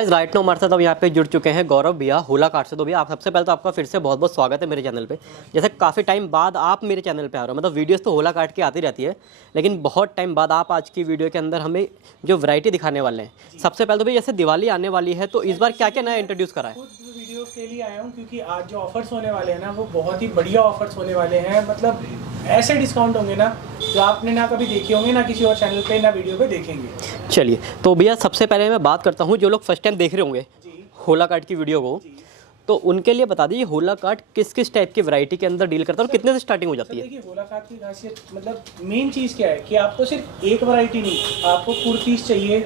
तो guys right now हमारे साथ अब यहाँ पे जुड़ चुके हैं गौरव भैया होला कार्ड से। तो भैया आप सबसे पहले तो आपका फिर से बहुत बहुत स्वागत है मेरे चैनल पे। जैसे काफ़ी टाइम बाद आप मेरे चैनल पे आ रहे हो, मतलब वीडियोस तो होला कार्ड की आती रहती है, लेकिन बहुत टाइम बाद आप आज की वीडियो के अंदर हमें जो वैरायटी दिखाने वाले हैं। सबसे पहले तो भैया जैसे दिवाली आने वाली है, तो इस बार क्या क्या नया इंट्रोड्यूस करा है? वीडियो के लिए आया हूँ क्योंकि आज जो ऑफर्स होने वाले हैं ना, वो बहुत ही बढ़िया ऑफर्स होने वाले हैं। मतलब ऐसे डिस्काउंट होंगे ना जो आपने ना कभी देखे होंगे, ना किसी और चैनल पे, ना वीडियो पे देखेंगे। चलिए तो भैया सबसे पहले मैं बात करता हूँ, जो लोग फर्स्ट टाइम देख रहे होंगे होला कार्ड की वीडियो को, तो उनके लिए बता दीजिए होला कार्ड किस किस टाइप की वैरायटी के अंदर डील करता है और कितने से स्टार्टिंग हो जाती है? देखिए होला कार्ड की खासियत, मतलब मेन चीज़ क्या है कि आपको सिर्फ एक वैरायटी नहीं, आपको कुर्तीज़ चाहिए,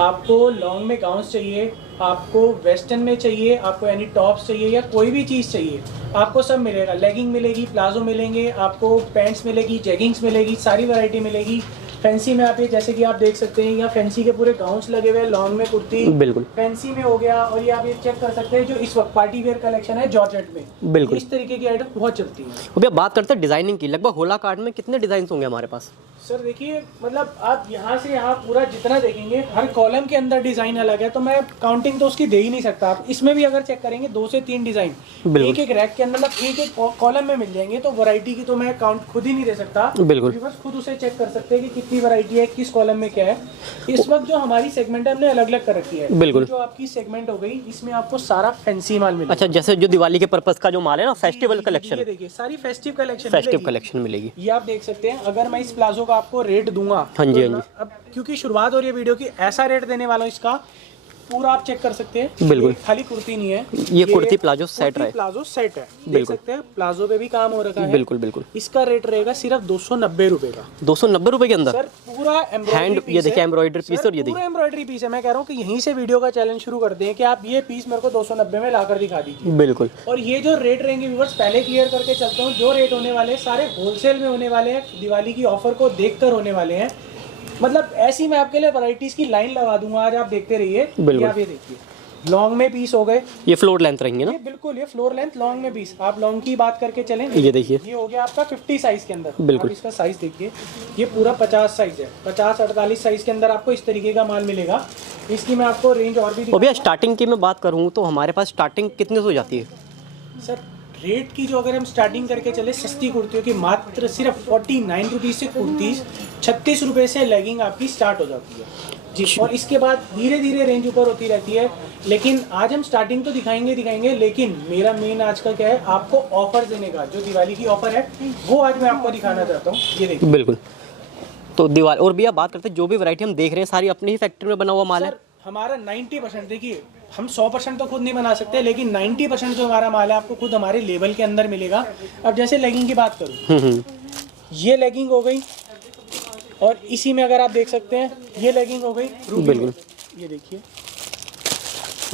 आपको लॉन्ग में गाउन्स चाहिए, आपको वेस्टर्न में चाहिए, आपको यानी टॉप्स चाहिए या कोई भी चीज़ चाहिए, आपको सब मिलेगा। लेगिंग मिलेगी, प्लाजो मिलेंगे, आपको पैंट्स मिलेगी, जेगिंग्स मिलेगी, सारी वैरायटी मिलेगी। फैंसी में आप ये जैसे कि आप देख सकते हैं, यहाँ फैंसी के पूरे गाउन्स लगे हुए हैं, लॉन्ग में कुर्ती, बिल्कुल फैंसी में हो गया। और ये आप ये चेक कर सकते हैं जो इस वक्त पार्टी वेयर कलेक्शन है जॉर्जेट में, बिल्कुल इस तरीके की आइटम बहुत चलती है। भैया बात करते हैं डिजाइनिंग की, लगभग होला कार्ड में कितने डिजाइन होंगे हमारे पास? सर देखिए, मतलब आप यहाँ से यहाँ पूरा जितना देखेंगे, हर कॉलम के अंदर डिजाइन अलग है, तो मैं काउंटिंग तो उसकी दे ही नहीं सकता। आप इसमें भी अगर चेक करेंगे 2 से 3 डिजाइन एक एक रैक के अंदर, मतलब एक एक कॉलम में मिल जाएंगे। तो वैरायटी की तो मैं काउंट खुद ही नहीं दे सकता, बिल्कुल बस खुद उसे चेक कर सकते हैं कि कितनी वैरायटी है, किस कॉलम में क्या है। इस वक्त जो हमारी सेगमेंट है हमने अलग अलग कर रखी है। बिल्कुल जो आपकी सेगमेंट हो गई, इसमें आपको सारा फैंसी माल मिलेगा। अच्छा, जैसे जो दिवाली के पर्पस का जो माल है ना, फेस्टिवल कलेक्शन, ये देखिए सारी फेस्टिव कलेक्शन मिलेगी। ये आप देख सकते हैं। अगर मैं इस प्लाजो का आपको रेट दूंगा, हाँ जी, हाँ जी। अब क्योंकि शुरुआत हो रही है वीडियो की, ऐसा रेट देने वाला हूं इसका, पूरा आप चेक कर सकते हैं। बिल्कुल खाली कुर्ती नहीं है, ये कुर्ती प्लाजो सेट है। प्लाजो सेट है, देख सकते हैं। प्लाजो पे भी काम हो रखा है। बिल्कुल बिल्कुल। इसका रेट रहेगा सिर्फ 290 रुपए का। 290 रुपए के अंदर सर पूरा हैंड, ये देखिए एम्ब्रॉयडरी पीस, और ये देखिए पूरा एम्ब्रॉयडरी पीस है। मैं कह रहा हूँ कि यहीं से वीडियो का चैलेंज शुरू कर दें कि आप ये पीस मेरे को 290 में लाकर दिखा दीजिए। बिल्कुल। और ये जो रेट रहेंगे व्यूअर्स, पहले क्लियर करके चलता हूँ, जो रेट होने वाले सारे होलसेल में होने वाले हैं, दिवाली की ऑफर को देखकर होने वाले हैं। मतलब ऐसी मैं आपके लिए वैरायटीज की लाइन लगा दूंगा, आज आप देखते रहिए। आप ये देखिए, लॉन्ग में पीस हो गए, ये फ्लोर लेंथ रहेंगे ना? ये बिल्कुल, ये फ्लोर लेंथ लॉन्ग में पीस। आप लॉन्ग की बात करके चलें, ये देखिए, ये हो गया आपका 50 साइज के अंदर। बिल्कुल। इसका साइज देखिए, ये पूरा 50 साइज है। 50-48 साइज के अंदर आपको इस तरीके का माल मिलेगा। इसकी मैं आपको रेंज और भी भैया स्टार्टिंग की मैं बात करूँ तो हमारे पास स्टार्टिंग कितने से हो जाती है? सर रेट की जो अगर हम स्टार्टिंग करके चले, सस्ती कुर्तियों की मात्र सिर्फ 49 रुपीज़ से कुर्तीज़, 36 रुपये से लेगिंग आपकी स्टार्ट हो जाती है जी। और इसके बाद धीरे धीरे रेंज ऊपर होती रहती है। लेकिन आज हम स्टार्टिंग तो दिखाएंगे, लेकिन मेरा मेन आज का क्या है, आपको ऑफर देने का। जो दिवाली की ऑफर है वो आज मैं आपको दिखाना चाहता हूँ। ये देखिए, बिल्कुल। तो दिवाली, और भैया बात करते हैं जो भी वैरायटी हम देख रहे हैं सारी अपनी ही फैक्ट्री में बना हुआ माल है? हमारा 90%, देखिए हम 100% तो खुद नहीं बना सकते, लेकिन 90% जो हमारा माल है आपको खुद हमारे लेवल के अंदर मिलेगा। अब जैसे लेगिंग की बात करूँ, ये लेगिंग हो गई, और इसी में अगर आप देख सकते हैं ये लेगिंग हो गई, बिल्कुल। ये देखिए,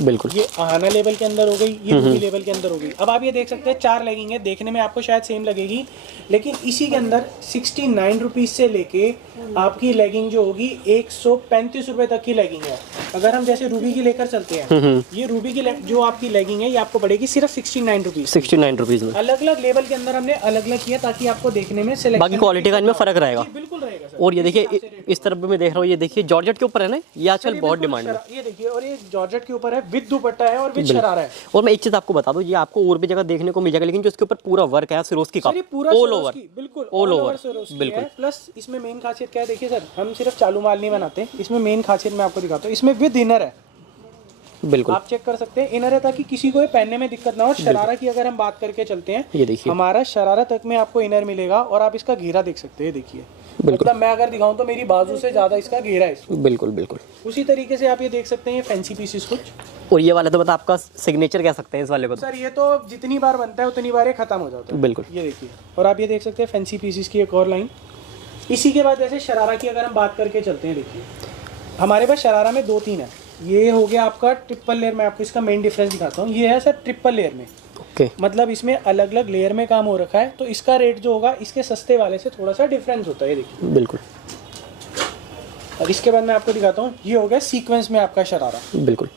बिल्कुल ये आहाना लेवल के अंदर हो गई, ये रूबी लेवल के अंदर हो गई। अब आप ये देख सकते हैं 4 लेगिंग है, देखने में आपको शायद सेम लगेगी, लेकिन इसी के अंदर 69 रुपीज़ से लेके आपकी लेगिंग जो होगी 135 रुपए तक की लेगिंग है। अगर हम जैसे रूबी की लेकर चलते हैं, ये रूबी की जो आपकी लेगिंग है ये आपको पड़ेगी सिर्फ 69 रुपीज़। 69 रुपीज़ में अलग अलग लेवल के अंदर हमने अलग अलग किया ताकि आपको देखने में सिलेक्शन, बाकी क्वालिटी का इनमें फर्क रहेगा। बिल्कुल रहेगा सर। और ये देखिए इस तरफ भी मैं देख रहा हूँ, ये देखिए जॉर्जेट के ऊपर है ना, ये आजकल बहुत डिमांड है। ये देखिए, और ये जॉर्जेट के ऊपर है, विद दुपट्टा है और विद शरारा है। और मैं एक चीज आपको बता दूं, ये आपको और भी जगह देखने को मिल जाएगा, लेकिन जो इसके ऊपर पूरा वर्क है सिरोस्की का, ऑल ओवर, बिल्कुल ऑल ओवर, बिल्कुल। प्लस इसमें मेन खासियत क्या है, देखिए सर, हम सिर्फ चालू माल नहीं बनाते, इसमें मेन खासियत मैं आपको दिखाता हूँ, इसमें विद इनर है। बिल्कुल, आप चेक कर सकते हैं, इनर है ताकि किसी को पहनने में दिक्कत ना हो। शरारा की अगर हम बात करके चलते हैं, ये देखिए हमारा शरारा तक में आपको इनर मिलेगा। और आप इसका घेरा देख सकते हैं, देखिए, मतलब मैं अगर दिखाऊं तो मेरी बाजू से ज्यादा इसका घेरा है इसमें। बिल्कुल बिल्कुल। उसी तरीके से आप ये देख सकते हैं, ये फैंसी पीसेस कुछ। और ये वाला तो मतलब आपका सिग्नेचर कह सकते हैं इस वाले को? सर ये तो जितनी बार बनता है उतनी बार ये खत्म हो जाता है। बिल्कुल। ये देखिए, और आप ये देख सकते हैं फैंसी पीसेस की एक और लाइन। इसी के बाद जैसे शरारा की अगर हम बात करके चलते हैं, देखिए हमारे पास शरारा में 2-3 है। ये हो गया आपका ट्रिपल लेयर। मैं आपको इसका मेन डिफरेंस दिखाता हूँ। ये है सर ट्रिपल लेयर में, मतलब इसमें अलग अलग लेयर में काम हो रखा है, तो इसका रेट जो होगा इसके सस्ते वाले से थोड़ा सा डिफरेंस होता है। देखिए, बिल्कुल। और इसके बाद मैं आपको दिखाता हूँ, ये हो गया सीक्वेंस में आपका शरारा। बिल्कुल।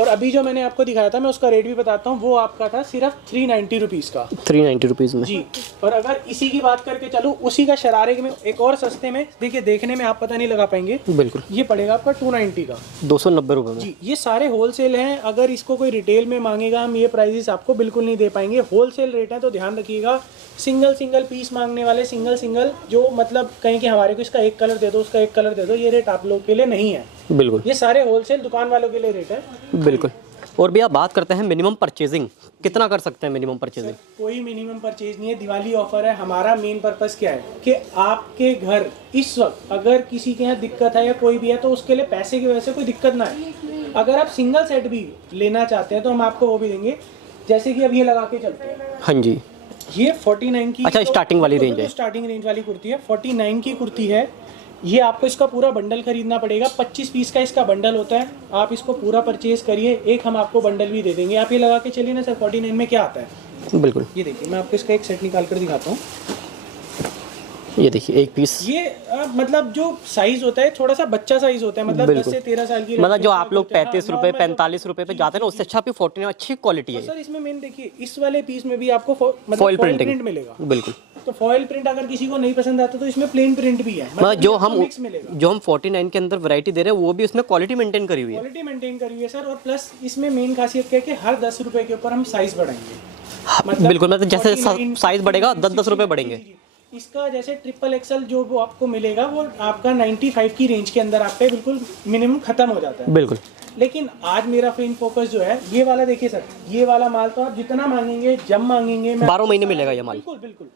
और अभी जो मैंने आपको दिखाया था मैं उसका रेट भी बताता हूँ, वो आपका था सिर्फ 390 रुपीज़ का, 390 रुपीज़ में जी। और अगर इसी की बात करके चलो, उसी का शरारे में एक और सस्ते में, देखिए देखने में आप पता नहीं लगा पाएंगे, बिल्कुल ये पड़ेगा आपका 290 का, 290 रुपये में। जी। ये सारे होलसेल हैं, अगर इसको कोई रिटेल में मांगेगा हम ये प्राइसेस आपको बिल्कुल नहीं दे पाएंगे, होलसेल रेट है, तो ध्यान रखिएगा। सिंगल पीस मांगने वाले सिंगल जो मतलब कहें कि हमारे को इसका एक कलर दे दो, उसका एक कलर दे दो, ये रेट आप लोग के लिए नहीं है, बिल्कुल। ये सारे होलसेल दुकान वालों के लिए रेट है, बिल्कुल। और भैया बात करते हैं मिनिमम परचेजिंग, कितना कर सकते हैं मिनिमम परचेजिंग? कोई मिनिमम परचेज नहीं है, दिवाली ऑफर है। हमारा मेन पर्पस क्या है कि आपके घर इस वक्त अगर किसी के यहाँ दिक्कत है या कोई भी है, तो उसके लिए पैसे की वजह से कोई दिक्कत ना है। अगर आप सिंगल सेट भी लेना चाहते हैं तो हम आपको वो भी देंगे, जैसे कि अब ये लगा के चलते हैं। हाँ जी, ये 49 की, अच्छा, स्टार्टिंग वाली रेंज है, स्टार्टिंग रेंज वाली कुर्ती है, 49 की कुर्ती है। ये आपको इसका पूरा बंडल खरीदना पड़ेगा, 25 पीस का इसका बंडल होता है, आप इसको पूरा परचेज करिए, एक हम आपको बंडल भी दे देंगे। आप ये लगा के चलिए ना सर, 49 में क्या आता है। बिल्कुल। ये देखिए, मैं आपको इसका एक सेट निकाल कर दिखाता हूँ। ये देखिए एक पीस, ये मतलब जो साइज होता है थोड़ा सा बच्चा साइज होता है, मतलब 10 से 13 साल की, मतलब जो आप लोग 35 रुपये 45 रुपये पे जाते हैं ना, उससे अच्छा आपकी 49 अच्छी क्वालिटी है। सर इसमें मेन देखिए, इस वाले पीस में भी आपको मतलब फॉइल प्रिंट प्रिंटिंग मिलेगा, बिल्कुल। तो फॉइल प्रिंट अगर किसी को नहीं पसंद आता तो इसमें प्लेन प्रिंट भी है, मतलब जो हम 49 के अंदर वैरायटी दे रहे हैं वो भी उसमें क्वालिटी मेंटेन करी हुई है, क्वालिटी मेंटेन करी हुई है सर। और प्लस इसमें मेन खासियत क्या है कि हर 10 रुपए के ऊपर हम साइज बढ़ाएंगे, बिल्कुल। मतलब जैसे साइज बढ़ेगा 10-10 रुपये बढ़ेंगे। इसका जैसे ट्रिपल एक्सल जो वो आपको मिलेगा वो आपका 95 की रेंज के अंदर आप पे बिल्कुल मिनिमम खत्म हो जाता है, बिल्कुल। लेकिन आज मेरा मेन फोकस जो है ये वाला, देखिए सर, ये वाला माल तो आप जितना मांगेंगे, जब मांगेंगे, 12 महीने मिलेगा ये माल, बिल्कुल बिल्कुल।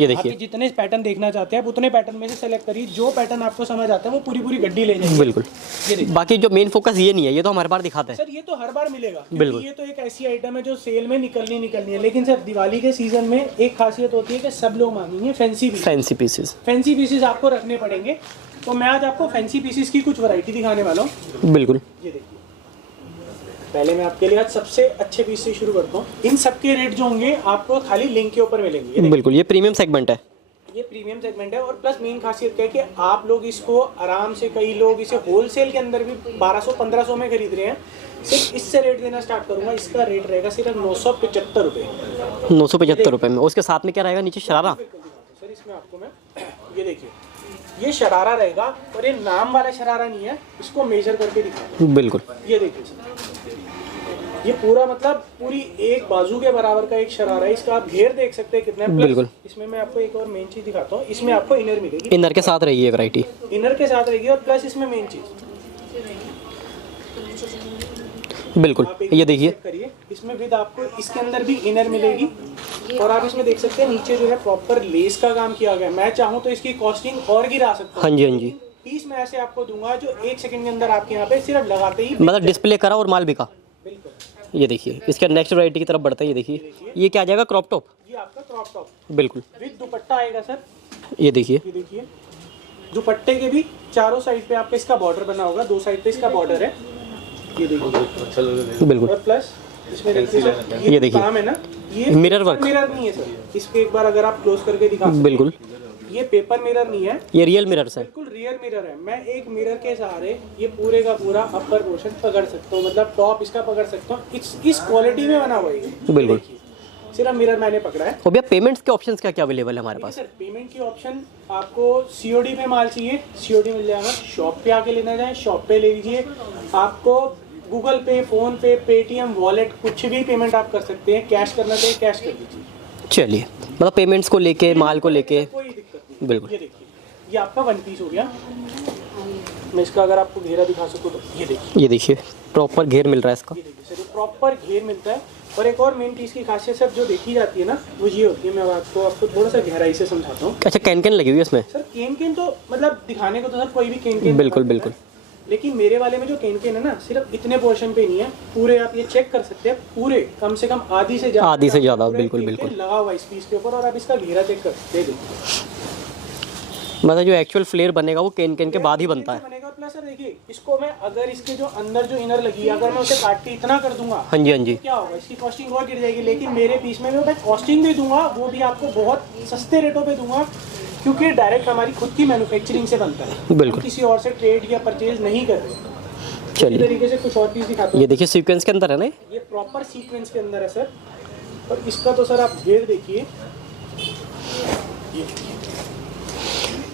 ये आप देखिए, जितने पैटर्न देखना चाहते हैं आप उतने पैटर्न में से सेलेक्ट करिए, जो पैटर्न आपको समझ आता है वो पूरी गड्डी ले जाइए, बिल्कुल। ये देखिए। बाकी जो मेन फोकस ये नहीं है, ये तो हमारे बार दिखाते हैं सर ये तो हर बार मिलेगा, बिल्कुल। क्योंकि ये तो एक ऐसी आइटम है जो सेल में निकलनी है, लेकिन सर दिवाली के सीजन में एक खासियत होती है कि सब लोग मांगेंगे फैंसी पीसेस, फैंसी पीसेस आपको रखने पड़ेंगे। तो मैं आज आपको फैंसी पीसेस की कुछ वैरायटी दिखाने वाला हूँ, बिल्कुल। ये देखिए। पहले मैं आपके लिए आज सबसे अच्छे पीस से शुरू करता हूँ। इन सबके रेट जो होंगे आपको खाली लिंक के ऊपर मिलेंगे, बिल्कुल। ये प्रीमियम सेगमेंट है, ये प्रीमियम सेगमेंट है। और प्लस मेन खासियत क्या है कि आप लोग इसको आराम से, कई लोग इसे होलसेल के अंदर भी 1200-1500 में खरीद रहे हैं, सिर्फ इससे रेट देना स्टार्ट करूंगा। इसका रेट रहेगा सिर्फ 975 रुपये, 975 रुपये में। उसके साथ में क्या रहेगा नीचे? शरारा। सर इसमें आपको मैं, ये देखिए, ये शरारा रहेगा, और ये नाम वाला शरारा नहीं है, इसको मेजर करके दिखा, बिल्कुल। ये देखिए सर, ये पूरा मतलब पूरी एक बाजू के बराबर का एक शरारा है। इसका आप घेर देख सकते हैं कितना है। बिल्कुल। इसमें मैं आपको एक और मेन चीज दिखाता हूँ, इसमें आपको इनर मिलेगी, इनर के साथ रहेगी ये वैरायटी, इनर के साथ रहेगी। और प्लस इसमें मेन चीज, बिल्कुल, ये देखिए, करिए, इसमें विद आपको इसके अंदर भी इनर मिलेगी, और आप इसमें देख सकते हैं नीचे जो है प्रॉपर लेस का काम किया गया है। मैं चाहूँ तो इसकी कॉस्टिंग और गिरा सकता हूँ। हाँ जी, हाँ जी। पीस मैं ऐसे आपको दूंगा जो 1 सेकंड के अंदर आपके यहाँ पे सिर्फ लगाते ही मतलब डिस्प्ले करा और माल बिका। बिल्कुल। ये देखिए, इसके नेक्स्ट वैरायटी की तरफ बढ़ते हैं। ये देखिए, ये क्या आ जाएगा? क्रॉप टॉप, ये आपका क्रॉप टॉप बिल्कुल। विद दुपट्टा आएगा सर, ये देखिए, ये देखिए, दुपट्टे के भी चारों साइड पे आपका इसका बॉर्डर बना होगा, 2 साइड पे इसका बॉर्डर है, ये देखिए, बिल्कुल। और प्लस इसमें देखिए सर, ये देखिए, काम है ना, ये मिरर वर्क, मिरर नहीं है सर, इसको एक बार अगर आप क्लोज करके दिखा, बिल्कुल, ये पेपर मिरर नहीं है, ये रियल मिरर है, बिल्कुल रियर मिरर है। मैं एक मिरर के सहारे ये पूरे का पूरा अपर पोर्शन पकड़ सकता हूँ, मतलब टॉप इसका पकड़ सकता हूँ। इस क्वालिटी में बना हुआ है ये, बिल्कुल। सिर्फ मिरर मैंने पकड़ा है। और भैया पेमेंट्स के ऑप्शंस क्या क्या अवेलेबल है हमारे पास? सर पेमेंट की ऑप्शन आपको सीओडी पे माल चाहिए, सीओडी मिल जाएगा। शॉप पे आके लेना चाहे शॉप पे ले लीजिए। आपको गूगल पे, फोन पे, पेटीएम, वॉलेट, कुछ भी पेमेंट आप कर सकते हैं। कैश करना चाहिए कैश कर दीजिए। चलिए, मतलब पेमेंट्स को लेके, माल को लेके, कोई दिक्कत नहीं। बिल्कुल। ये देखिए, ये आपका 1 पीस हो गया। मैं इसका अगर आपको घेरा दिखा सकूँ तो ये देखिए, प्रॉपर घेर मिल रहा है इसका। ये देखिए सर, प्रॉपर घेर मिलता है। और एक और मेन चीज़ की खासियत सब जो देखी जाती है ना, वो ये होती है। मैं आपको थोड़ा सा गहराई से समझाता हूँ। अच्छा, कैन लगी हुई है इसमें? सर केन तो मतलब दिखाने को तो सर कोई भी केन बिल्कुल बिल्कुल, लेकिन मेरे वाले में जो केन है ना, सिर्फ इतने पोर्शन पे नहीं है, पूरे आप ये चेक कर सकते हैं, पूरे कम से कम आधी से ज़्यादा बिल्कुल बिल्कुल लगा हुआ इस पीस के ऊपर। और आप इसका घेरा चेक कर सकते हैं, मतलब जो एक्चुअल फ्लेयर बनेगा वो केन के बाद ही बनता है। बनेगा। प्लस सर देखिए, इसको मैं अगर इसके जो अंदर जो इनर लगी है, अगर मैं उसे काट के इतना कर दूंगा, हाँ जी, हाँ जी, तो क्या होगा, इसकी कॉस्टिंग और गिर जाएगी। लेकिन मेरे पीस में मैं कॉस्टिंग भी दूंगा, वो भी आपको बहुत सस्ते रेटों पे दूंगा, क्योंकि डायरेक्ट हमारी खुद की मैन्युफैक्चरिंग से बनता है। बिल्कुल। किसी और से ट्रेड या परचेज नहीं कर रहे। इसी चलिए। तरीके से कुछ और पीस दिखाता हूँ। ये देखिए सीक्वेंस के अंदर है ना ये प्रॉपर सीक्वेंस के अंदर है सर। और इसका तो सर आप घेर देखिए,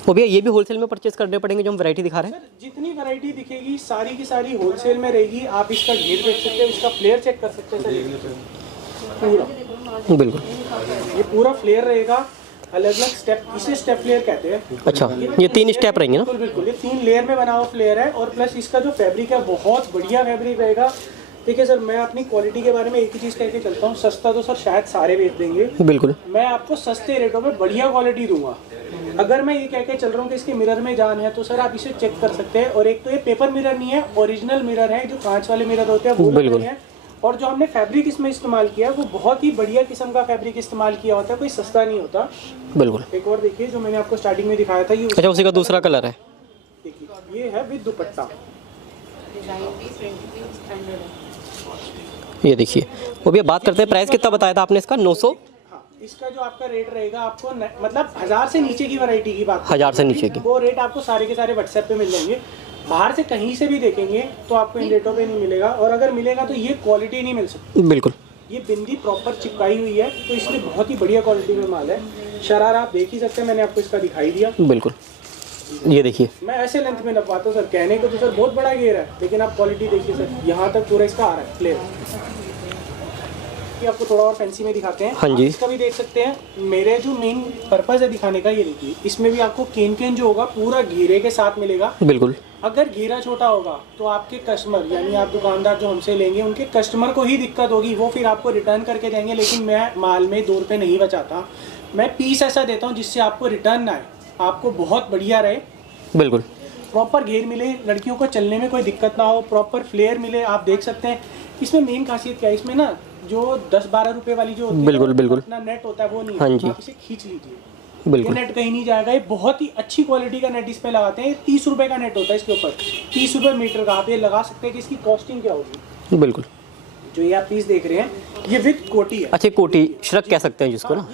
वो भैया ये भी होलसेल में परचेज करने पड़ेंगे जो हम वैरायटी दिखा रहे हैं? सर जितनी वैरायटी दिखेगी सारी की सारी होलसेल में रहेगी। आप इसका घेर देख सकते हो, इसका फ्लेयर चेक कर सकते हैं सर। पूरा बिल्कुल। ये पूरा फ्लेयर रहेगा, अलग अलग स्टेप, इसे स्टेप फ्लेयर कहते हैं। अच्छा, ये 3 स्टेप रहेंगे ना? बिल्कुल बिल्कुल, ये 3 लेयर में बना हुआ फ्लेयर है। और प्लस इसका जो फैब्रिक है बहुत बढ़िया फैब्रिक रहेगा। देखिए सर, मैं अपनी क्वालिटी के बारे में एक ही चीज़ कह के चलता हूँ, सस्ता तो सर शायद सारे बेच देंगे, बिल्कुल। मैं आपको सस्ते रेटों में बढ़िया क्वालिटी दूंगा। अगर मैं ये कह के चल रहा हूँ कि इसके मिरर में जान है, तो सर आप इसे चेक कर सकते हैं। और एक तो ये पेपर मिरर नहीं है, ओरिजिनल मिरर है, जो कांच वाले मिरर होते हैं वो बिल्कुल नहीं है। और जो हमने फैब्रिक इसमें इस्तेमाल किया है वो बहुत ही बढ़िया किस्म का फैब्रिक इस्तेमाल किया होता है, कोई सस्ता नहीं होता। बिल्कुल। एक और देखिए, जो मैंने आपको स्टार्टिंग में दिखाया था, ये अच्छा, उसी का दूसरा कलर है। देखिए, ये है विद दुपट्टा। ये देखिए। वो भैया बात करते हैं, प्राइस कितना बताया था आपने इसका? 900? हाँ, इसका जो आपका रेट रहेगा आपको मतलब 1000 से नीचे की वैरायटी की बात, 1000 से नीचे की, वो रेट आपको सारे के सारे व्हाट्सएप पे मिल जाएंगे। बाहर से कहीं से भी देखेंगे तो आपको इन रेटों पे नहीं मिलेगा, और अगर मिलेगा तो ये क्वालिटी नहीं मिल सकती। बिल्कुल। ये बिंदी प्रॉपर चिपकाई हुई है, तो इसलिए बहुत ही बढ़िया क्वालिटी में माल है। शरारा आप देख ही सकते हैं, मैंने आपको इसका दिखाई दिया। बिल्कुल। ये देखिए, मैं ऐसे लेंथ में नपवाता हूँ सर, कहने को तो सर बहुत बड़ा घेर है, लेकिन आप क्वालिटी देखिए सर, यहाँ तक पूरा इसका आ रहा है फ्लेयर। आपको थोड़ा और फैंसी में दिखाते हैं। हाँ जी। आप इसका भी देख सकते हैं। मेरे जो मेन पर्पस है दिखाने का, ये देखिए, इसमें भी आपको केन जो होगा पूरा घेरे के साथ मिलेगा। बिल्कुल। अगर घेरा छोटा होगा तो आपके कस्टमर, यानी आप दुकानदार जो हमसे लेंगे, उनके कस्टमर को ही दिक्कत होगी, वो फिर आपको रिटर्न करके जाएंगे। लेकिन मैं माल में 2 रुपये नहीं बचाता, मैं पीस ऐसा देता हूँ जिससे आपको रिटर्न ना आए, आपको बहुत बढ़िया रहे। बिल्कुल। प्रॉपर घेर मिले, लड़कियों को चलने में कोई दिक्कत ना हो, प्रॉपर फ्लेयर मिले। आप देख सकते हैं इसमें मेन खासियत क्या है, इसमें ना जो 10-12 रुपए वाली जो होती है, बिल्कुल बिल्कुल, अपना नेट होता है वो नहीं हाँ है। जी। आप इसे खींच लीजिए, बिल्कुल। ये नेट कहीं नहीं जाएगा। ये बहुत ही अच्छी क्वालिटी का नेट इस पे लगाते हैं। 30 रुपए का नेट होता है इसके ऊपर, 30 रुपए मीटर का। आप ये लगा सकते हैं कि इसकी कॉस्टिंग क्या होगी। बिल्कुल। जो ये आप पीस देख रहे हैं, ये विद कोटी है। अच्छा, कोटी श्रग कह सकते हैं जिसको ना।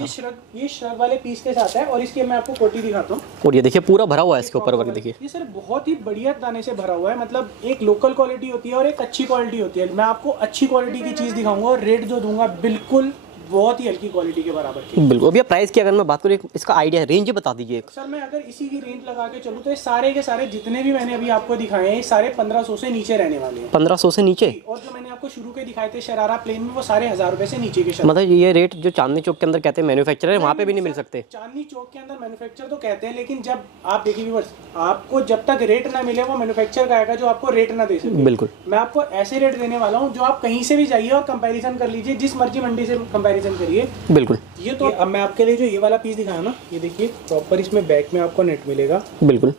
ये श्रग वाले पीस के साथ है, और इसके मैं आपको कोटी दिखाता हूँ। और ये देखिए पूरा भरा हुआ है इसके ऊपर वर्क, देखिए। ये सर बहुत ही बढ़िया दाने से भरा हुआ है। मतलब एक लोकल क्वालिटी होती है और एक अच्छी क्वालिटी होती है। मैं आपको अच्छी क्वालिटी की चीज़ दिखाऊंगा, और रेट जो दूंगा बिल्कुल बहुत ही हल्की क्वालिटी के बराबर की। बिल्कुल। भैया प्राइस की अगर मैं बात करूँ, इसका आइडिया रेंज बता दीजिए। सर मैं अगर इसी की रेंज लगा के चलूँ तो ये सारे के सारे जितने भी मैंने अभी आपको दिखाए हैं, ये सारे 1500 से नीचे रहने वाले हैं। 1500 से नीचे? और जो मैंने आपको शुरू के दिखाए थे शरारा प्लेन में, वो सारे 1000 रुपए से नीचे के शरारा। मतलब ये रेट जो चांदनी चौक के अंदर कहते हैं मैन्युफैक्चरर है, वहाँ पे भी नहीं मिल सकते? चांदनी चौक के अंदर मैन्युफैक्चर तो कहते हैं, लेकिन जब आप देखिए व्यूअर्स, आपको जब तक रेट ना मिले, वो मैन्युफैक्चर का आएगा जो आपको रेट ना दे सके। बिल्कुल। मैं आपको ऐसे रेट देने वाला हूँ जो आप कहीं से भी जाइए और कंपैरिजन कर लीजिए, जिस मर्जी मंडी से कंपैरिजन करिए। बिल्कुल। ये तो अब मैं आपके लिए जो ये वाला पीस दिखाया ना, ये देखिए प्रॉपर इसमें बैक में आपको नेट मिलेगा। बिल्कुल।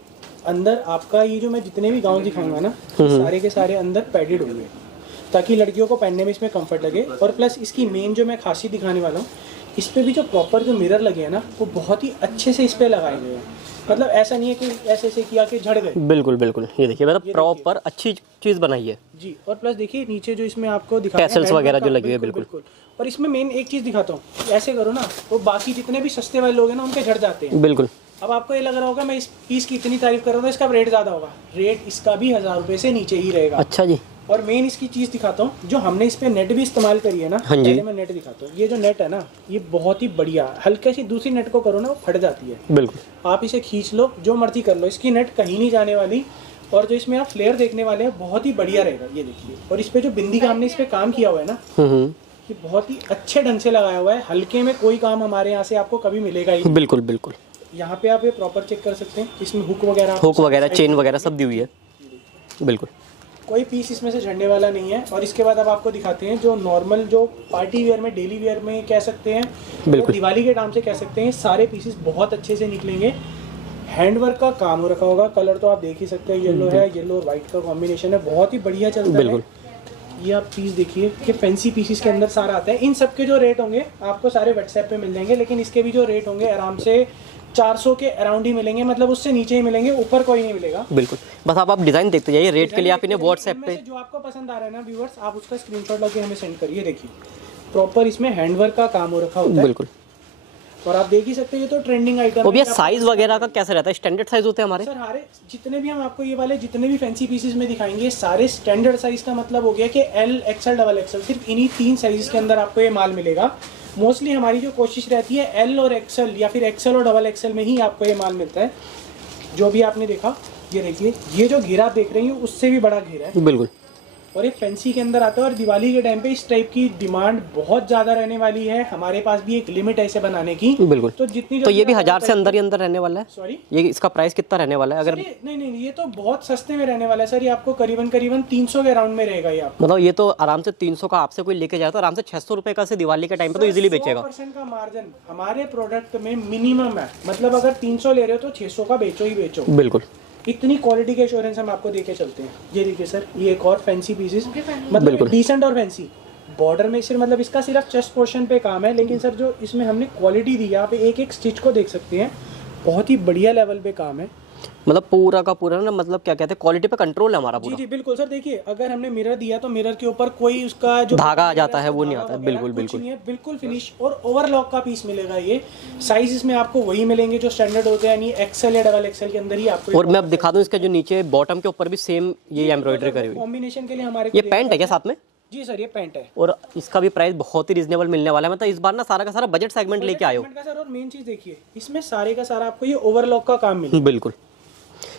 अंदर आपका ये जो मैं जितने भी गाउन दिखाऊंगा ना, सारे के सारे अंदर पैडेड होंगे, ताकि लड़कियों को पहनने में इसमें कंफर्ट लगे। और प्लस इसकी मेन जो मैं खासियत दिखाने वाला हूँ, इस पे भी जो प्रॉपर जो मिरर लगे हैं ना, वो बहुत ही अच्छे से इस पे लगाए गए हैं। मतलब ऐसा नहीं है कि ऐसे ऐसे किया कि झड़ गए। बिल्कुल बिल्कुल। ये देखिए, मतलब प्रॉपर अच्छी चीज़ बनाई है जी। और प्लस देखिए नीचे जो इसमें आपको दिखाया टैसल्स वगैरह जो लगे हुए हैं। बिल्कुल। और इसमें मेन एक चीज़ दिखाता हूँ, ऐसे करो ना, वो बाकी जितने भी सस्ते वाले लोग हैं ना, उनके झड़ जाते हैं। बिल्कुल। अब आपको ये लग रहा होगा मैं इस पीस की इतनी तारीफ कर रहा हूँ, इसका रेट ज़्यादा होगा। रेट इसका भी 1000 रुपये से नीचे ही रहेगा। अच्छा जी। और मेन इसकी चीज़ दिखाता हूँ, जो हमने इस पे नेट भी इस्तेमाल करी है ना। हाँ जी। पहले मैं नेट दिखाता हूँ। ये जो नेट है ना, ये बहुत ही बढ़िया। हल्के सी दूसरी नेट को करो ना, वो फट जाती है। बिल्कुल। आप इसे खींच लो, जो मर्जी कर लो, इसकी नेट कहीं नहीं जाने वाली। और जो इसमें आप फ्लेयर देखने वाले हैं, बहुत ही बढ़िया रहेगा। ये देखिए, और इस पे जो बिंदी का हमने इस पे काम किया हुआ है ना, ये बहुत ही अच्छे ढंग से लगाया हुआ है। हल्के में कोई काम हमारे यहाँ से आपको कभी मिलेगा ही। बिल्कुल बिल्कुल। यहाँ पे आप ये प्रॉपर चेक कर सकते हैं, इसमें हुक वगैरह चेन वगैरह सब दी हुई है। बिल्कुल। कोई पीस इसमें से झड़ने वाला नहीं है। और इसके बाद अब आपको दिखाते हैं जो नॉर्मल, जो पार्टी वेयर में, डेली वेयर में कह सकते हैं, बिल्कुल। दिवाली के टाइम से कह सकते हैं, सारे पीसेस बहुत अच्छे से निकलेंगे। हैंडवर्क का काम हो रखा होगा। कलर तो आप देख ही सकते हैं, येलो है, येलो और व्हाइट का कॉम्बिनेशन है, बहुत ही बढ़िया चलता है। बिल्कुल। ये आप पीस देखिए कि फैंसी पीसेस के अंदर सारा आता है। इन सब के जो रेट होंगे आपको सारे व्हाट्सएप पे मिल जाएंगे, लेकिन इसके भी जो रेट होंगे आराम से 400 के अराउंड ही मिलेंगे। मतलब उससे नीचे ही मिलेंगे, ऊपर कोई नहीं मिलेगा। बिल्कुल। बस आप डिज़ाइन देखते जाइए। रेट के लिए आप इन्हें व्हाट्सएप पे, जो आपको पसंद आ रहा है ना व्यूअर्स, आप उसका स्क्रीनशॉट लेके हमें सेंड करिए। देखिए प्रॉपर इसमें हैंडवर्क का काम हो रखा होता है। बिल्कुल। और आप देख ही सकते हैं ये तो ट्रेंडिंग आइटम वो भैया साइज वगैरह का कैसे रहता है? स्टैंडर्ड साइज होते हैं हमारे? सर हमारे जितने भी हम आपको ये वाले जितने भी फैंसी पीसेस में दिखाएंगे सारे स्टैंडर्ड साइज का मतलब हो गया कि एल, एक्सएल, डबल एक्सएल, सिर्फ इन्हीं 3 साइज के अंदर आपको ये माल मिलेगा। मोस्टली हमारी जो कोशिश रहती है एल और एक्सएल या फिर एक्सएल और डबल एक्सएल में ही आपको ये माल मिलता है। जो भी आपने देखा, ये देखिए, ये जो घेरा आप देख रहे हैं उससे भी बड़ा घेरा है बिल्कुल, और ये फैंसी के अंदर आता है। और दिवाली के टाइम पे इस टाइप की डिमांड बहुत ज़्यादा रहने वाली है। हमारे पास भी एक लिमिट है इसे बनाने की। बिल्कुल। तो जितनी तो ये भी 1000 से अंदर ही अंदर रहने वाला है? सॉरी, ये इसका प्राइस कितना रहने वाला है? अगर नहीं, ये तो बहुत सस्ते में रहने वाला है सर। ये आपको करीबन 300 के अराउंड में रहेगा। ये आपको मतलब ये तो आराम से 300 का आपसे कोई लेके जाए तो आराम से 600 रुपए का से दिवाली के टाइम पे तो इजीली बेचेगा। 100% का मार्जिन हमारे प्रोडक्ट में मिनिमम है। मतलब अगर 300 ले रहे हो तो 600 का बेचो ही बेचो। बिल्कुल, इतनी क्वालिटी के एश्योरेंस हम आपको देके चलते हैं। ये देखिए सर, ये एक और फैंसी पीसेस, मतलब बिल्कुल। डिसेंट और फैंसी। बॉर्डर में सिर्फ मतलब इसका सिर्फ चेस्ट पोर्शन पे काम है, लेकिन सर जो इसमें हमने क्वालिटी दी है, आप एक एक स्टिच को देख सकते हैं, बहुत ही बढ़िया लेवल पे काम है। मतलब पूरा का पूरा ना, मतलब क्या कहते हैं, क्वालिटी पे कंट्रोल है हमारा पूरा। जी बिल्कुल सर। देखिए, अगर हमने मिरर दिया तो मिरर के ऊपर कोई उसका जो धागा आ जाता है वो नहीं आता है। बिल्कुल कुछ बिल्कुल नहीं है, बिल्कुल फिनिश और ओवरलॉक का पीस मिलेगा। ये साइज इसमें आपको वही मिलेंगे जो स्टैंडर्ड होते हैं, यानी एक्सएल या डबल एक्सएल के अंदर ही आपको। और मैं अब दिखा दूं, इसका जो नीचे बॉटम के ऊपर भी सेम ये एम्ब्रॉयडरी करी हुई। कॉम्बिनेशन के लिए हमारे ये पैंट है क्या साथ में? जी सर, ये पैंट है और इसका भी प्राइस बहुत ही रीजनेबल मिलने वाला है। मतलब इस बार ना सारा का सारा बजट सेगमेंट लेके आए हो। सर। और मेन चीज देखिए, इसमें सारे का सारा आपको ये ओवरलॉक का काम मिलेगा। बिल्कुल,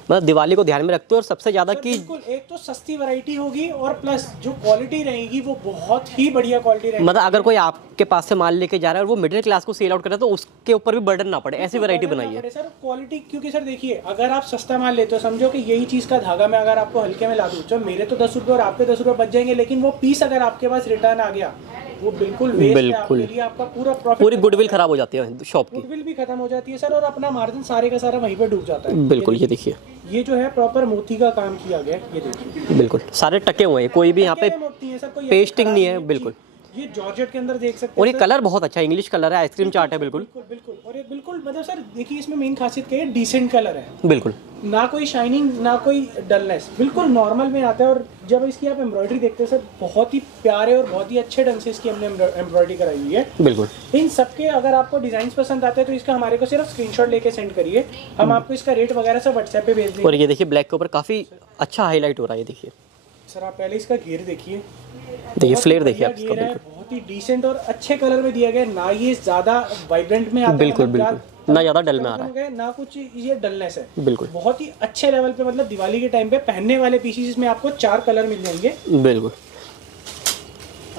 मतलब दिवाली को ध्यान में रखते हो और सबसे ज्यादा की बिल्कुल, एक तो सस्ती वैरायटी होगी और प्लस जो क्वालिटी रहेगी वो बहुत ही बढ़िया क्वालिटी रहेगी। मतलब अगर कोई आपके पास से माल लेके जा रहा है और वो मिडिल क्लास को सेल आउट कर रहा है तो उसके ऊपर भी बर्डन ना पड़े, ऐसी वैरायटी बनाई है सर क्वालिटी। क्योंकि सर देखिए, अगर आप सस्ता माल लेते हो, समझो कि यही चीज का धागा मैं अगर आपको हल्के में ला दूं, तो मेरे तो 10 रुपये और आपके 10 रुपये बच जाएंगे, लेकिन वो पीस अगर आपके पास रिटर्न आ गया वो बिल्कुल वेस्ट है आपके लिए। आपका पूरा प्रॉफिट, पूरी गुडविल खराब हो जाती है शॉप की। गुडविल भी खत्म हो जाती है सर, और अपना मार्जिन सारे का सारा वहीं पर डूब जाता है। बिल्कुल, ये देखिए, ये जो है प्रॉपर मोती का काम किया गया है। ये देखिए, बिल्कुल सारे टके हुए हैं, कोई भी यहाँ पे मोती है सर, कोई पेस्टिंग नहीं है। बिल्कुल, ये जॉर्जेट के अंदर देख सकते हैं। और ये कलर बहुत अच्छा है, इंग्लिश कलर है, आइसक्रीम चार्ट है। बिल्कुल बिल्कुल बिल्कुल। और ये बिल्कुल मतलब सर देखिए, इसमें मेन खासियत क्या है, डिसेंट कलर है। बिल्कुल, ना कोई शाइनिंग ना कोई डलनेस, बिल्कुल नॉर्मल में आता है। और जब इसकी आप एम्ब्रॉयडरी देखते हैं सर, बहुत ही प्यारे और बहुत ही अच्छे ढंग से इसकी हमने एम्ब्रॉयडरी कराई हुई है। बिल्कुल। इन सबके अगर आपको डिजाइन पसंद आते हैं तो इसका हमारे को सिर्फ स्क्रीनशॉट लेके सेंड करिए, हम आपको इसका रेट वगैरह सब व्हाट्सएप पे भेज देंगे। और ये देखिए, ब्लैक के ऊपर काफी अच्छा हाईलाइट हो रहा है। ये देखिए, सर आप पहले इसका घेर देखिए, देखिए फ्लेयर देखिए आप घेर इसका। है, बिल्कुल बहुत ही डिसेंट और अच्छे कलर में दिया गया है। ना ये ज्यादा वाइब्रेंट में आता है, बिल्कुल मतलब बिल्कुल, ना ज्यादा डल में आ रहा है। ना कुछ ये डलनेस है। बिल्कुल बहुत ही अच्छे लेवल पे, मतलब दिवाली के टाइम पे पहनने वाले पीसेस इसमें आपको 4 कलर मिल जाएंगे। बिल्कुल।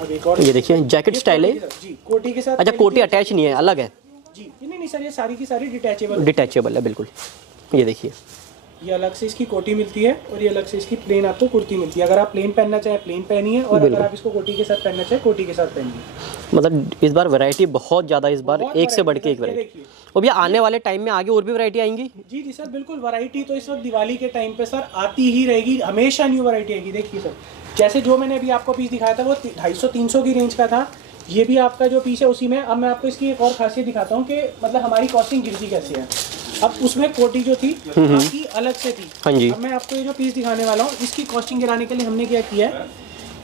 अब एक और ये देखिए, जैकेट स्टाइल है जी, कोटी के साथ। अच्छा, कोटी अटैच नहीं है, अलग है जी नहीं सर, ये सारी की सारी डिटैचेबल। डिटैचेबल है। बिल्कुल, ये देखिए, ये अलग से इसकी कोटी मिलती है और ये अलग से इसकी प्लेन आपको कुर्ती मिलती है। अगर आप प्लेन पहनना चाहें प्लेन पहनिए, और अगर आप इसको कोटी के साथ पहनना चाहें कोटी के साथ पहनिए। मतलब इस बार वैरायटी बहुत ज़्यादा, इस बार बहुत एक से बढ़ variety के एक है, ये वैरायटी। देखिए। और भैया आने वाले टाइम में आगे और भी वैरायटी आएंगी? जी सर, बिल्कुल। वैरायटी तो इस वक्त दिवाली के टाइम पे सर आती ही रहेगी, हमेशा न्यू वैरायटी आएगी। देखिए सर, जैसे जो मैंने अभी आपको पीस दिखाया था वो 250-300 की रेंज का था। ये भी आपका जो पीस है उसी में। अब मैं आपको इसकी एक और खासियत दिखाता हूँ कि मतलब हमारी कॉस्टिंग गिरती कैसे है। अब उसमें कोटी जो थी बाकी अलग से थी। हाँ जी। अब मैं आपको ये जो पीस दिखाने वाला हूँ, इसकी कॉस्टिंग गिराने के लिए हमने क्या किया है,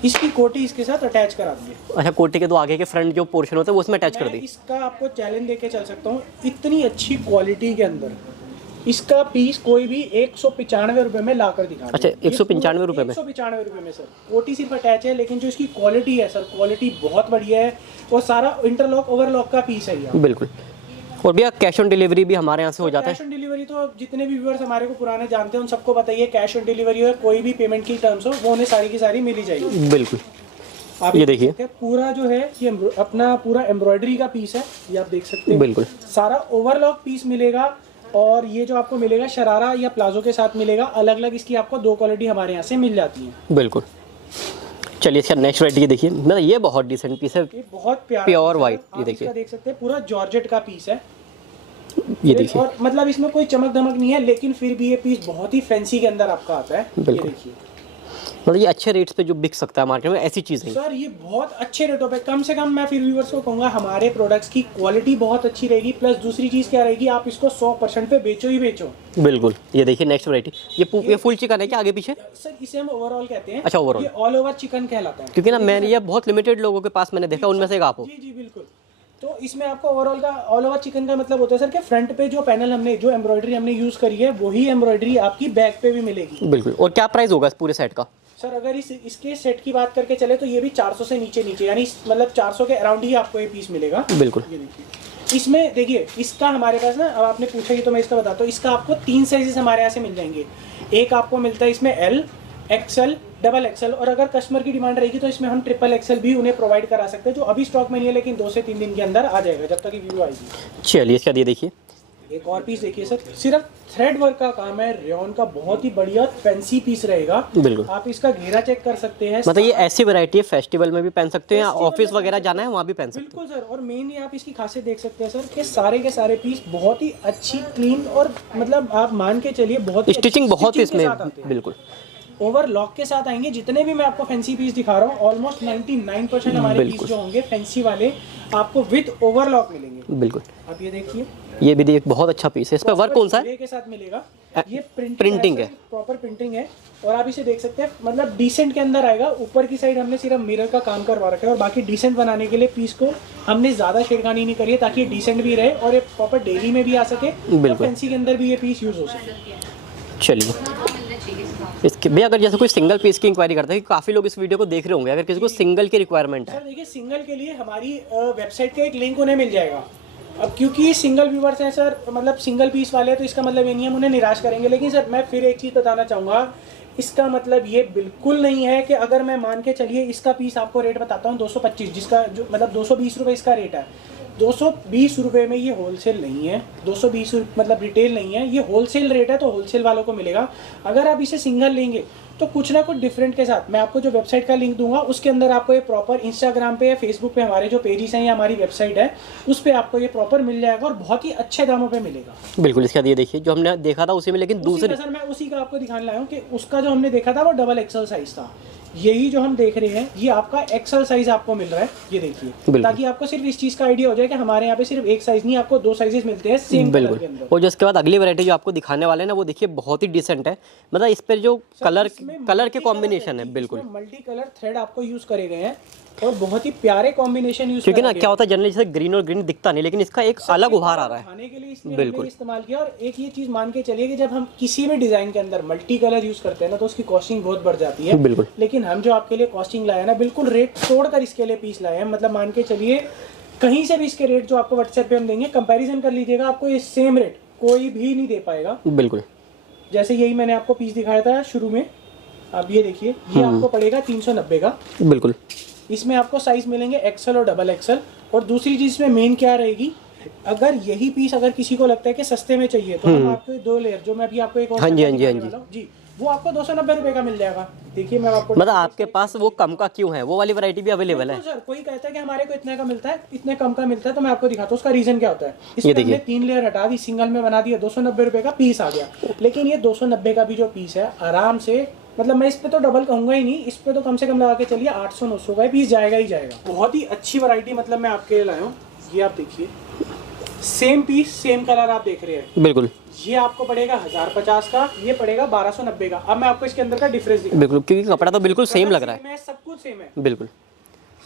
इसकी कोटी इसके साथ अटैच करा दी है। अच्छा, कोटी के तो आगे के फ्रंट जो पोर्शन होता है वो उसमें अटैच कर मैं दी। इसका आपको चैलेंज देके चल सकता हूँ, इतनी अच्छी क्वालिटी के अंदर इसका पीस कोई भी 195 रुपए में लाकर दिखा। अच्छा, 195 रुपए में? 195 रुपए में सर। कोटी सिर्फ अटैच है, लेकिन जो इसकी क्वालिटी है सर, क्वालिटी बहुत बढ़िया है। और सारा इंटरलॉक ओवरलॉक का पीस है ये। बिल्कुल। और भैया कैश ऑन डिलीवरी भी हमारे यहाँ से हो जाता है? कैश ऑन डिलीवरी तो जितने भी व्यूअर्स हमारे को पुराने जानते हैं उन सबको बताइए, कैश ऑन डिलीवरी हो, कोई भी पेमेंट की टर्म्स हो, वो उन्हें सारी की सारी मिली जाएगी। बिल्कुल। आप ये देखिए, पूरा जो है ये अपना पूरा एम्ब्रॉयडरी का पीस है, ये आप देख सकते हैं। बिल्कुल सारा ओवरलॉक पीस मिलेगा। और ये जो आपको मिलेगा शरारा या प्लाजो के साथ मिलेगा। अलग अलग इसकी आपको 2 क्वालिटी हमारे यहाँ से मिल जाती है। बिल्कुल। चलिए, इसका नेक्स्ट वैरायटी देखिए, मतलब ये बहुत डिसेंट पीस है, ये बहुत प्यारा प्योर पीस है। वाइट। आप ये देखिए, इसका देख सकते हैं, पूरा जॉर्जेट का पीस है ये देखिए। और मतलब इसमें कोई चमक धमक नहीं है, लेकिन फिर भी ये पीस बहुत ही फैंसी के अंदर आपका आता है। ये बिल्कुल। देखिए, मतलब ये अच्छे रेट्स पे जो बिक सकता है मार्केट में, ऐसी चीज़ है सर ये बहुत अच्छे रेटों पे। कम से कम मैं फिर व्यूअर्स को कहूँगा, हमारे प्रोडक्ट्स की क्वालिटी बहुत अच्छी रहेगी। प्लस दूसरी चीज़ क्या रहेगी, आप इसको 100% पे बेचो ही बेचो। बिल्कुल। ये देखिए नेक्स्ट वैरायटी, ये फुल चिकन है क्या आगे पीछे? सर इसे हम ओवरऑल कहते हैं। अच्छा, ओवरऑल। ये ऑल ओवर चिकन कहलाता है। क्योंकि ना मैंने ये बहुत लिमिटेड लोगों के पास मैंने देखा, उनमें से एक आप हो। जी बिल्कुल। तो इसमें आपको ओवरऑल का ऑल ओवर चिकन का मतलब होता है सर कि फ्रंट पे जो पैनल हमने जो एम्ब्रॉयडरी हमने यूज़ करी है वही एम्ब्रॉयडरी आपकी बैक पे भी मिलेगी। बिल्कुल। और क्या प्राइस होगा इस पूरे सेट का? सर अगर इसके सेट की बात करके चले तो ये भी 400 से नीचे यानी मतलब 400 के अराउंड ही आपको ये पीस मिलेगा। बिल्कुल। ये देखिए इसमें देखिए इसका हमारे पास ना, अब आपने पूछा ही तो मैं इसका बताता हूँ। इसका आपको 3 साइजेस हमारे यहाँ से मिल जाएंगे। एक आपको मिलता है इसमें एल, एक्सएल, डबल एक्सएल, और अगर कस्टमर की डिमांड रहेगी तो इसमें हम ट्रिपल एक्सएल भी उन्हें प्रोवाइड करा सकते हैं, जो अभी स्टॉक में नहीं है लेकिन 2 से 3 दिन के अंदर आ जाएगा जब तक ये वीडियो आएगी। चलिए इसका ये देखिए, एक और पीस देखिए सर, सिर्फ थ्रेड वर्क का काम है, रेयॉन का बहुत ही बढ़िया फैंसी पीस रहेगा। बिल्कुल। आप इसका घेरा चेक कर सकते हैं। मतलब ये ऐसी वैरायटी है फेस्टिवल में भी पहन सकते हैं, ऑफिस वगैरह जाना है वहाँ भी पहन सकते बिल्कुल सर। और मेनली आप इसकी खासियत देख सकते हैं सर कि सारे के सारे पीस बहुत ही अच्छी क्लीन और मतलब आप मान के चलिए बहुत हैं। स्टिचिंग बहुत इसमें, बिल्कुल ओवरलॉक के साथ आएंगे। जितने भी मैं आपको फैंसी पीस दिखा रहा हूँ ऑलमोस्ट 99% हमारे पीस जो होंगे फैंसी वाले आपको विद ओवरलॉक मिलेंगे। बिल्कुल। आप ये देखिए, ये भी एक बहुत अच्छा पीस है। इस पे वर्क कौन सा है? के साथ मिलेगा। ये प्रिंटिंग है, प्रॉपर प्रिंटिंग है। और आप इसे देख सकते हैं मतलब डिसेंट के अंदर आएगा। ऊपर की साइड हमने सिर्फ मिरर का काम करवा रखा है और बाकी डिसेंट बनाने के लिए पीस को हमने ज्यादा छेड़खानी नहीं करी है ताकि ये डिसेंट भी रहे और ये प्रॉपर डेली में भी आ सके, बिल्कुल फैंसी के अंदर भी ये पीस यूज हो सके। चलिए इसके भी अगर जैसे कोई सिंगल पीस की इंक्वायरी करता है कि काफ़ी लोग इस वीडियो को देख रहे होंगे, अगर किसी को सिंगल की रिक्वायरमेंट है। सर देखिए सिंगल के लिए हमारी वेबसाइट का एक लिंक उन्हें मिल जाएगा। अब क्योंकि सिंगल व्यूवर्स हैं सर, मतलब सिंगल पीस वाले हैं, तो इसका मतलब ये नहीं हम उन्हें निराश करेंगे। लेकिन सर मैं फिर एक चीज़ बताना चाहूँगा, इसका मतलब ये बिल्कुल नहीं है कि अगर मैं मान के चलिए इसका पीस आपको रेट बताता हूँ 225, जिसका जो मतलब 220 रुपये इसका रेट है। 220 रुपये में ये होलसेल नहीं है, 220 मतलब रिटेल नहीं है, ये होलसेल रेट है, तो होलसेल वालों को मिलेगा। अगर आप इसे सिंगल लेंगे तो कुछ ना कुछ डिफरेंट के साथ मैं आपको जो वेबसाइट का लिंक दूंगा उसके अंदर आपको ये प्रॉपर इंस्टाग्राम पे या फेसबुक पे हमारे जो पेजेस हैं या हमारी वेबसाइट है उस पे आपको ये प्रॉपर मिल जाएगा और बहुत ही अच्छे दामों पे मिलेगा। बिल्कुल। इसका ये देखिए जो हमने देखा था उसी में, लेकिन दूसरे सर मैं उसी का आपको दिखाने लाया हूँ कि उसका जो हमने देखा था वो डबल एक्सल साइज था। यही जो हम देख रहे हैं ये आपका एक्सल साइज आपको मिल रहा है, ये देखिए, ताकि आपको सिर्फ इस चीज का आइडिया हो जाए कि हमारे यहाँ पे सिर्फ एक साइज नहीं आपको 2 साइजेस मिलते हैं सेम कलर के अंदर। और जो इसके बाद अगली वैरायटी जो आपको दिखाने वाले हैं ना वो देखिए बहुत ही डिसेंट है। मतलब इस पर जो कलर के कॉम्बिनेशन है, बिल्कुल मल्टी कलर थ्रेड आपको यूज करे गए हैं और बहुत ही प्यारे कॉम्बिनेशन यूज, क्योंकि ना क्या होता है जनरली जैसे ग्रीन और ग्रीन दिखता नहीं, लेकिन इसका एक अलग उभार आ रहा है खाने के लिए इसने हमने इस्तेमाल किया। और एक ये चीज मान के चलिए कि जब हम किसी भी डिजाइन के अंदर मल्टी कलर यूज करते हैं ना तो उसकी कॉस्टिंग बहुत बढ़ जाती है। बिल्कुल। लेकिन हम जो आपके लिए कॉस्टिंग लाए ना बिल्कुल रेट तोड़कर इसके लिए पीस लाए हैं। मतलब मान के चलिए कहीं से भी इसके रेट जो आपको व्हाट्सएप पे हम देंगे कंपैरिजन कर लीजिएगा, आपको ये सेम रेट कोई भी नहीं दे पाएगा। बिल्कुल। जैसे यही मैंने आपको पीस दिखाया था शुरू में, अब ये देखिए ये आपको पड़ेगा 390 का। बिल्कुल। इसमें आपको साइज मिलेंगे एक्सेल और डबल एक्सेल। और दूसरी चीज इसमें मेन क्या रहेगी, अगर यही पीस अगर किसी को लगता है कि सस्ते में चाहिए तो हम आपको 2 लेयर जो मैं अभी आपको एक और जी वो आपको 290 रुपए का मिल जाएगा। देखिए मैं आपको मतलब आपके पास वो कम का क्यों है, वो वाली वैरायटी भी अवेलेबल है। सर कोई कहता है कि हमारे को इतने का मिलता है, इतने कम का मिलता है, तो मैं आपको दिखाता हूँ उसका रीजन क्या होता है। इसमें हमने 3 लेयर हटा दी, सिंगल में बना दिया, 290 रुपए का पीस आ गया। लेकिन ये 290 का भी जो पीस है आराम से, मतलब मैं इस पे तो डबल कहूंगा ही नहीं, इस पे तो कम से कम लगा के चलिए 800-900 का पीस जाएगा ही जाएगा। बहुत ही अच्छी वैरायटी मतलब मैं आपके लिए लाया हूँ। ये आप देखिए सेम पीस सेम कलर आप देख रहे हैं। बिल्कुल। ये आपको पड़ेगा 1050 का, ये पड़ेगा 1290 का। अब मैं आपको इसके अंदर का डिफरेंस दिखाऊं। बिल्कुल, क्योंकि कपड़ा तो बिल्कुल सेम लग रहा है, सब कुछ सेम है। बिल्कुल।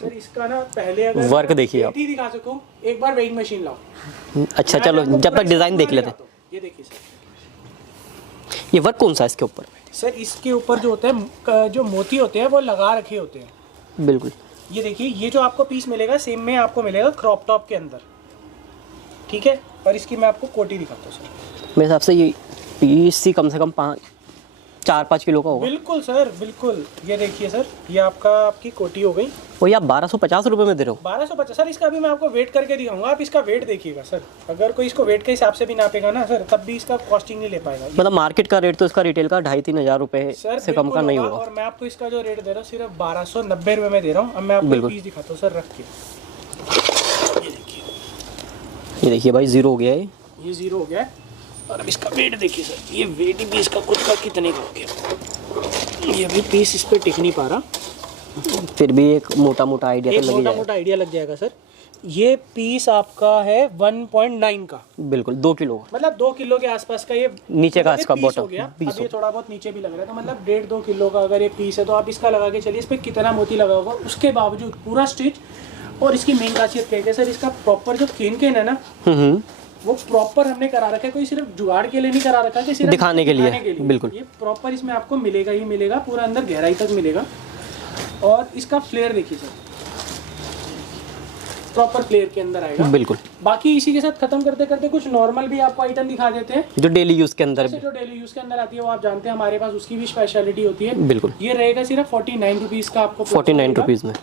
सर इसका ना पहले अगर वर्क देखिए आप, ही दिखा सकूं, एक बार वेइंग मशीन लाओ। अच्छा चलो जब तक डिजाइन देख लेते हैं। ये देखिए सर, ये वर्क कौन सा है इसके ऊपर? सर इसके ऊपर जो होता है जो मोती होते हैं वो लगा रखे होते हैं। बिल्कुल। ये देखिए ये जो आपको पीस मिलेगा सेम में आपको मिलेगा क्रॉप टॉप के अंदर, ठीक है। और इसकी मैं आपको कोटी दिखाता हूँ सर। मेरे हिसाब से ये पीस ही कम से कम 4-5 किलो का होगा। बिल्कुल सर बिल्कुल। ये देखिए सर ये आपकी कोटी हो गई। और ये आप 1250 रुपये में दे रहे हो? 1250 सर। इसका अभी मैं आपको वेट करके दिखाऊंगा, आप इसका वेट देखिएगा सर। अगर कोई इसको वेट के हिसाब से भी नापेगा ना सर तब भी इसका कॉस्टिंग नहीं ले पाएगा। मतलब मार्केट का रेट तो इसका रिटेल का 2,500-3 हज़ार रुपये से कम का नहीं होगा। और मैं आपको इसका जो रेट दे रहा हूँ सिर्फ 1290 रुपये में दे रहा हूँ। अब मैं आपको पीस दिखाता हूँ सर रख के। ये देखिए भाई 0 हो गया है, ये 0 हो गया है। और अब इसका वेट देखिए सर, ये वेट ही भी इसका खुद का कितने का हो गया। ये भी पीस इस पे टिक नहीं पा रहा, फिर भी एक मोटा मोटा आइडिया तो लग जाएगा। मोटा आइडिया लग जाएगा सर। ये पीस आपका है 1.9 का, बिल्कुल 2 किलो, मतलब 2 किलो के आसपास का। ये नीचे का इसका बॉटम हो गया। अब ये थोड़ा बहुत नीचे भी लग रहा है, तो मतलब 1.5-2 किलो का अगर ये पीस है तो आप इसका लगा के चलिए इस पे कितना मोती लगा होगा। उसके बावजूद पूरा स्टिच और इसकी मेन खासियत क्या है सर, इसका प्रॉपर जो केन है ना, वो प्रॉपर हमने करा रखा है, कोई सिर्फ जुगाड़ के लिए नहीं करा रखा है कि सिर्फ दिखाने के लिए। बिल्कुल, ये प्रॉपर इसमें आपको मिलेगा ही मिलेगा, पूरा अंदर गहराई तक मिलेगा। और इसका फ्लेयर देखिए सर, प्रॉपर फ्लेयर के अंदर आएगा। बिल्कुल। बाकी इसी के साथ खत्म करते करते कुछ नॉर्मल भी आपको आइटम दिखा देते हैं जो डेली यूज के अंदर, जो डेली यूज के अंदर आती है, वो आप जानते हैं हमारे पास उसकी भी स्पेशलिटी होती है। बिल्कुल। ये रहेगा सिर्फ 49 रुपीज़ का आपको, 49 रुपीज़ में।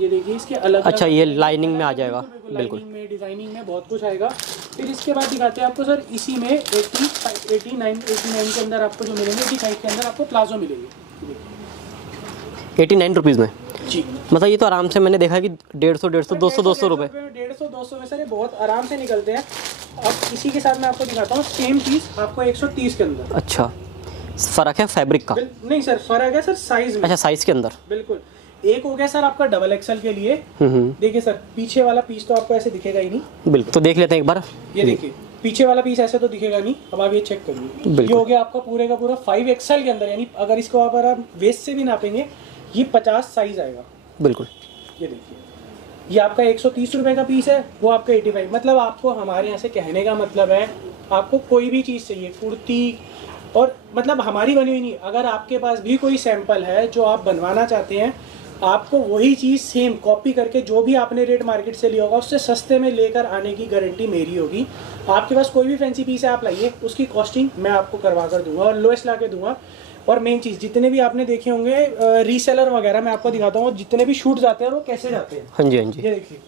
ये देखिए इसके अलग, अच्छा, ये लाइनिंग में आ जाएगा। बिल्कुल, लाइनिंग में, डिजाइनिंग में बहुत कुछ आएगा। फिर इसके बाद दिखाते हैं आपको सर, इसी में 89 के अंदर आपको जो मिलेंगे, 85 के अंदर आपको प्लाजो मिलेंगे 89 रुपीज़ में जी। मतलब ये तो आराम से मैंने देखा है कि 150, 200 रुपये, 150-200 में सर ये बहुत आराम से निकलते हैं। अब इसी के साथ मैं आपको दिखाता हूँ सेम चीज़ आपको 130 के अंदर। अच्छा, फ़र्क है फैब्रिक का? नहीं सर, फर्क है सर साइज में। अच्छा, साइज़ के अंदर। बिल्कुल। एक हो गया सर आपका डबल एक्सल के लिए। देखिए सर, पीछे वाला पीस तो आपको ऐसे दिखेगा ही नहीं। बिल्कुल, तो देख लेते हैं एक बार। ये देखिए, पीछे वाला पीस ऐसे तो दिखेगा नहीं। अब आप ये चेक करिए, ये हो गया आपका पूरे का पूरा 5 एक्सल के अंदर, यानी अगर इसको आप वेस्ट से भी नापेंगे, ये 50 साइज आएगा। बिल्कुल। ये देखिए, ये आपका 130 रुपये का पीस है, वो आपका 85। मतलब आपको हमारे यहाँ से कहने का मतलब है, आपको कोई भी चीज़ चाहिए, कुर्ती, और मतलब हमारी बनी हुई नहीं, अगर आपके पास भी कोई सैंपल है जो आप बनवाना चाहते हैं, आपको वही चीज़ सेम कॉपी करके जो भी आपने रेट मार्केट से लिया होगा उससे सस्ते में लेकर आने की गारंटी मेरी होगी। आपके पास कोई भी फैंसी पीस है, आप लाइए, उसकी कॉस्टिंग मैं आपको करवा कर दूंगा और लोएस्ट ला के दूंगा। और मेन चीज़, जितने भी आपने देखे होंगे रीसेलर वगैरह, मैं आपको दिखाता हूँ जितने भी शूट जाते हैं वो कैसे जाते हैं। हाँ जी, हाँ जी। ये देखिए,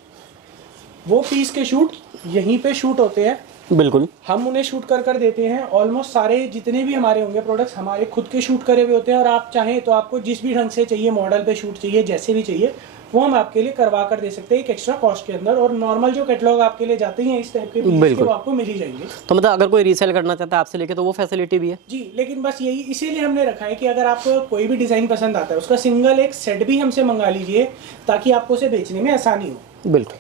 वो पीस के शूट यहीं पे शूट होते हैं। बिल्कुल। हम उन्हें शूट कर देते हैं। ऑलमोस्ट सारे जितने भी हमारे होंगे प्रोडक्ट्स हमारे खुद के शूट करे हुए होते हैं, और आप चाहें तो आपको जिस भी ढंग से चाहिए, मॉडल पे शूट चाहिए, जैसे भी चाहिए, वो हम आपके लिए करवा कर दे सकते हैं एक एक्स्ट्रा कॉस्ट के अंदर। और नॉर्मल जो कैटलॉग आपके लिए जाते हैं इस टाइप के पीस, वो आपको मिल ही जाएंगे। तो मतलब अगर कोई रीसेल करना चाहता है आपसे लेके, तो वो फैसिलिटी भी है जी। लेकिन बस यही इसीलिए हमने रखा है कि अगर आपको कोई भी डिज़ाइन पसंद आता है, उसका सिंगल एक सेट भी हमसे मंगा लीजिए, ताकि आपको उसे बेचने में आसानी हो। बिल्कुल।